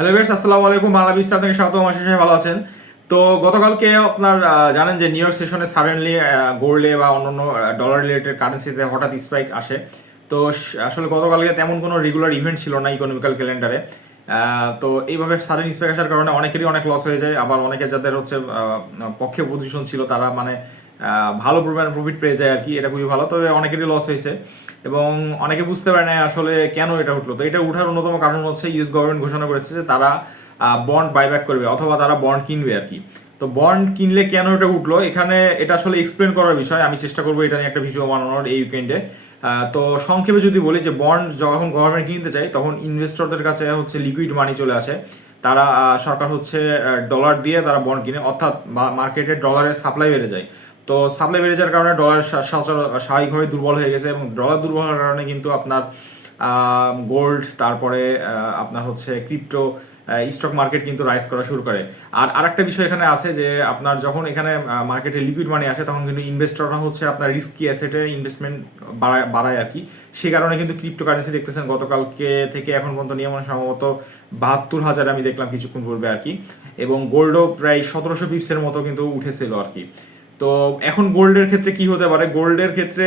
Hello viewers, আসসালামু আলাইকুম। বাংলা বিস্তার থেকে স্বাগতম। আশা করি ভালো আছেন। তো গতকালকে আপনার জানেন যে নিউ ইয়র্ক সেশনে সাডেনলি গোল্ডে বা অন্যান্য ডলার রিলেটেড কারেন্সিতে হঠাৎ স্পাইক আসে। তো আসলে গতকালকে তেমন কোনো রেগুলার ইভেন্ট ছিল না ইকোনমিক্যাল ক্যালেন্ডারে। তো এইভাবে সাডেন স্পাইক আসার কারণে অনেকেরই অনেক লস হয়ে যায়, আবার অনেকে যাদের হচ্ছে পক্ষে পজিশন ছিল তারা মানে ভালো পরিমাণে প্রফিট পেয়ে যায় আর কি। এটা খুবই ভালো, তবে অনেকেরই লস হয়েছে এবং অনেকে বুঝতে পারে না আসলে কেন এটা উঠলো। তো এটা উঠার অন্যতম কারণ হচ্ছে ইউএস গভর্নমেন্ট ঘোষণা করেছে যে তারা বন্ড বাইব্যাক করবে অথবা তারা বন্ড কিনবে আর কি। তো বন্ড কিনলে কেন এটা উঠলো, এখানে এটা আসলে এক্সপ্লেন করার বিষয়। আমি চেষ্টা করবো এটা নিয়ে একটা ভিডিও বানানোর এই উইকেন্ডে। তো সংক্ষেপে যদি বলি যে বন্ড যখন গভর্নমেন্ট কিনতে চায় তখন ইনভেস্টরদের কাছে হচ্ছে লিকুইড মানি চলে আসে। তারা সরকার হচ্ছে ডলার দিয়ে তারা বন্ড কিনে, অর্থাৎ মার্কেটে ডলারের সাপ্লাই বেড়ে যায়। তো সাপ্লাই বেড়ে যাওয়ার কারণে ডলার স্বাভাবিকভাবে দুর্বল হয়ে গেছে এবং ডলার দুর্বল হওয়ার কারণে কিন্তু আপনার গোল্ড, তারপরে আপনার হচ্ছে ক্রিপ্টো, স্টক মার্কেট কিন্তু রাইজ করা শুরু করে। আর আরেকটা বিষয় এখানে আছে যে আপনার যখন এখানে মার্কেটে লিকুইড মানি আসে তখন কিন্তু ইনভেস্টররা হচ্ছে আপনার রিস্কি অ্যাসেটে ইনভেস্টমেন্ট বাড়ায় আর কি। সে কারণে কিন্তু ক্রিপ্টো কারেন্সি দেখতেছেন গতকালকে থেকে এখন পর্যন্ত নিয়ম সম্ভবত 72,000 আমি দেখলাম কিছুক্ষণ পূর্বে আর কি। এবং গোল্ডও প্রায় 1700 পিপসের মতো কিন্তু উঠেছিল আর কি। তো এখন গোল্ডের ক্ষেত্রে কি হতে পারে, গোল্ডের ক্ষেত্রে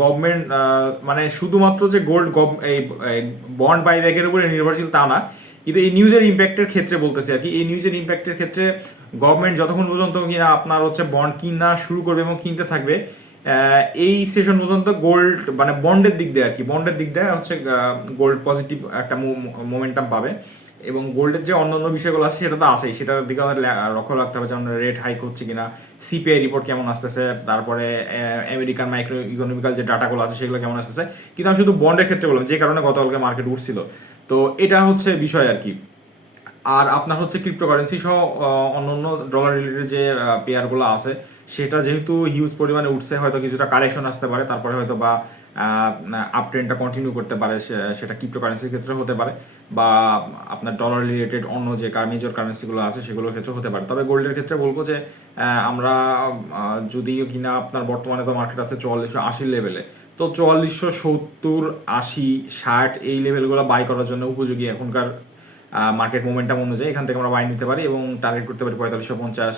গভর্নমেন্ট মানে শুধুমাত্র যে গোল্ড এই বন্ড বাইব্যাকের উপরে নির্ভরশীল তা না, কিন্তু এই নিউজের ইম্প্যাক্টের ক্ষেত্রে বলতেছি আর কি। এই নিউজের ইম্প্যাক্টের ক্ষেত্রে গভর্নমেন্ট যতক্ষণ পর্যন্ত কিনা আপনার হচ্ছে বন্ড কিনা শুরু করবে এবং কিনতে থাকবে, এই সেশন পর্যন্ত গোল্ড মানে বন্ডের দিক দিয়ে আর কি, বন্ডের দিক দিয়ে হচ্ছে গোল্ড পজিটিভ একটা মোমেন্টাম পাবে। এবং গোল্ডের যে অন্যান্য বিষয়গুলো আছে সেটা তো আছেই, সেটার দিকে আমাদের লক্ষ্য রাখতে হবে, যেমন রেট হাইক হচ্ছে কিনা, সিপিআই রিপোর্ট কেমন আসতেছে, তারপরে আমেরিকান মাইক্রো ইকোনমিক্যাল যে ডাটাগুলো আছে সেগুলো কেমন আসতেছে। কিন্তু আমি শুধু বন্ডের ক্ষেত্রে বললাম যে কারণে গতকালকে মার্কেট উঠছিল। তো এটা হচ্ছে বিষয় আর কি। আর আপনার হচ্ছে ক্রিপ্টোকারেন্সি সহ অন্যান্য ডলার রিলেটেড যে পেয়ারগুলো আছে সেটা যেহেতু হিউজ পরিমাণে উঠছে, হয়তো কিছুটা কারেকশন আসতে পারে, তারপরে হয়তো বা আপ ট্রেন্ডটা কন্টিনিউ করতে পারে, সেটা ক্রিপ্টোকারেন্সির ক্ষেত্রে হতে পারে, বা আপনার ডলার রিলেটেড অন্য যে মেজর কারেন্সিগুলো আছে সেগুলোর ক্ষেত্রে হতে পারে। তবে গোল্ডের ক্ষেত্রে বলবো যে আমরা যদিও কিনা আপনার বর্তমানে তো মার্কেট আছে 4480 লেভেলে, তো 4470 80 60 এই লেভেলগুলো বাই করার জন্য উপযোগী এখনকার মার্কেট মোমেন্টাম অনুযায়ী। এখান থেকে আমরা বাই নিতে পারি এবং টার্গেট করতে পারি 4550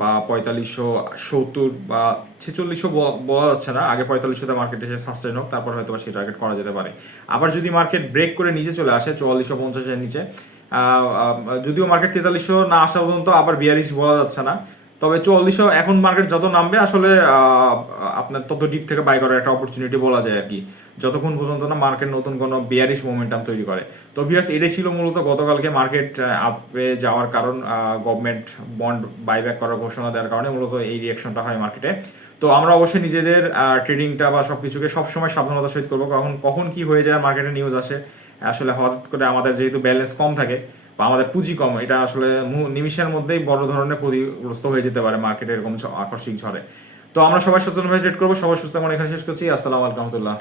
বা 4570 বা 4600 বলা যাচ্ছে না, আগে 4500তে মার্কেট এসে সাস্টেন হোক, তারপর হয়তো সেই টার্গেট করা যেতে পারে। আবার যদি মার্কেট ব্রেক করে নিচে চলে আসে 4450 এর নিচে, যদিও মার্কেট 4300 না আসা পর্যন্ত আবার বিয়ারিশ বলা যাচ্ছে না, তবে 4400 এখন মার্কেট যত নামবে আসলে আপনার তত ডিপ থেকে বাই করার একটা অপরচুনিটি বলা যায় আর কি, যতক্ষণ পর্যন্ত না মার্কেট নতুন কোনো বিয়ারিশ মোমেন্টাম তৈরি করে। তো ভিউয়ার্স, এটাই ছিল মূলত গতকালকে মার্কেট আপে যাওয়ার কারণ। গভর্নমেন্ট বন্ড বাইব্যাক করার ঘোষণা দেওয়ার কারণে মূলত এই রিয়াকশনটা হয় মার্কেটে। তো আমরা অবশ্যই নিজেদের ট্রেডিংটা বা সবকিছুকে সবসময় সাবধানতার সহিত করবো, কখন কখন কি হয়ে যায় মার্কেটে নিউজ আসে। আসলে হঠাৎ করে আমাদের যেহেতু ব্যালেন্স কম থাকে বা আমাদের পুঁজি কম, এটা আসলে নিমিষের মধ্যেই বড় ধরনের ক্ষতিগ্রস্ত হয়ে যেতে পারে মার্কেটে এরকম আকস্মিক ঝড়ে। তো আমরা সবাই সচেতনভাবে ট্রেড করবো। সবাই সুস্থ মনে এখানে শেষ করছি। আসসালামু আলাইকুম রহমতুল্লাহ।